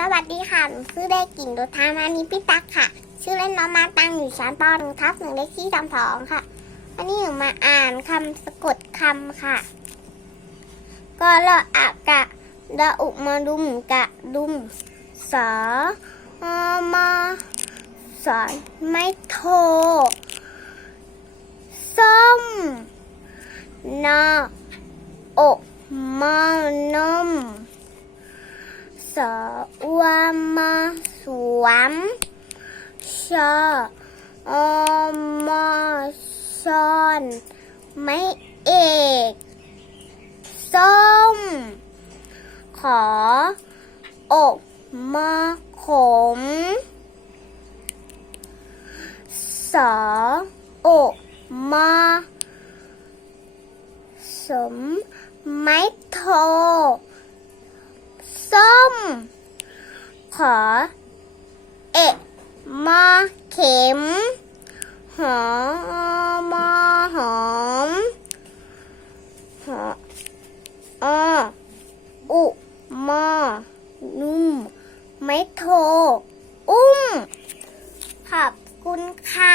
สวัสดีค่ะ หนูชื่อเด็กกิ่งโดทามานิพิตักค่ะ ชื่อเล่นน้องมาตังอยู่ชั้นปหนึ่งทับหนึ่งเลขที่สามสองค่ะ วันนี้หนูมาอ่านคำสะกดคำค่ะ ก็ละอะกะดะอุมาดุมกะดุมสอมาสอนไม่โทส้มนออกมานม สวมมาสวมชออมาซอนไม่เอกส้ม ขออกมาขมสออกมาสม ไม่โท ส้ม ขอ เอะมาเข็ม หอมาหอม หอออุมานุ่ม ไม่โท อุ้ม ขอบคุณค่ะ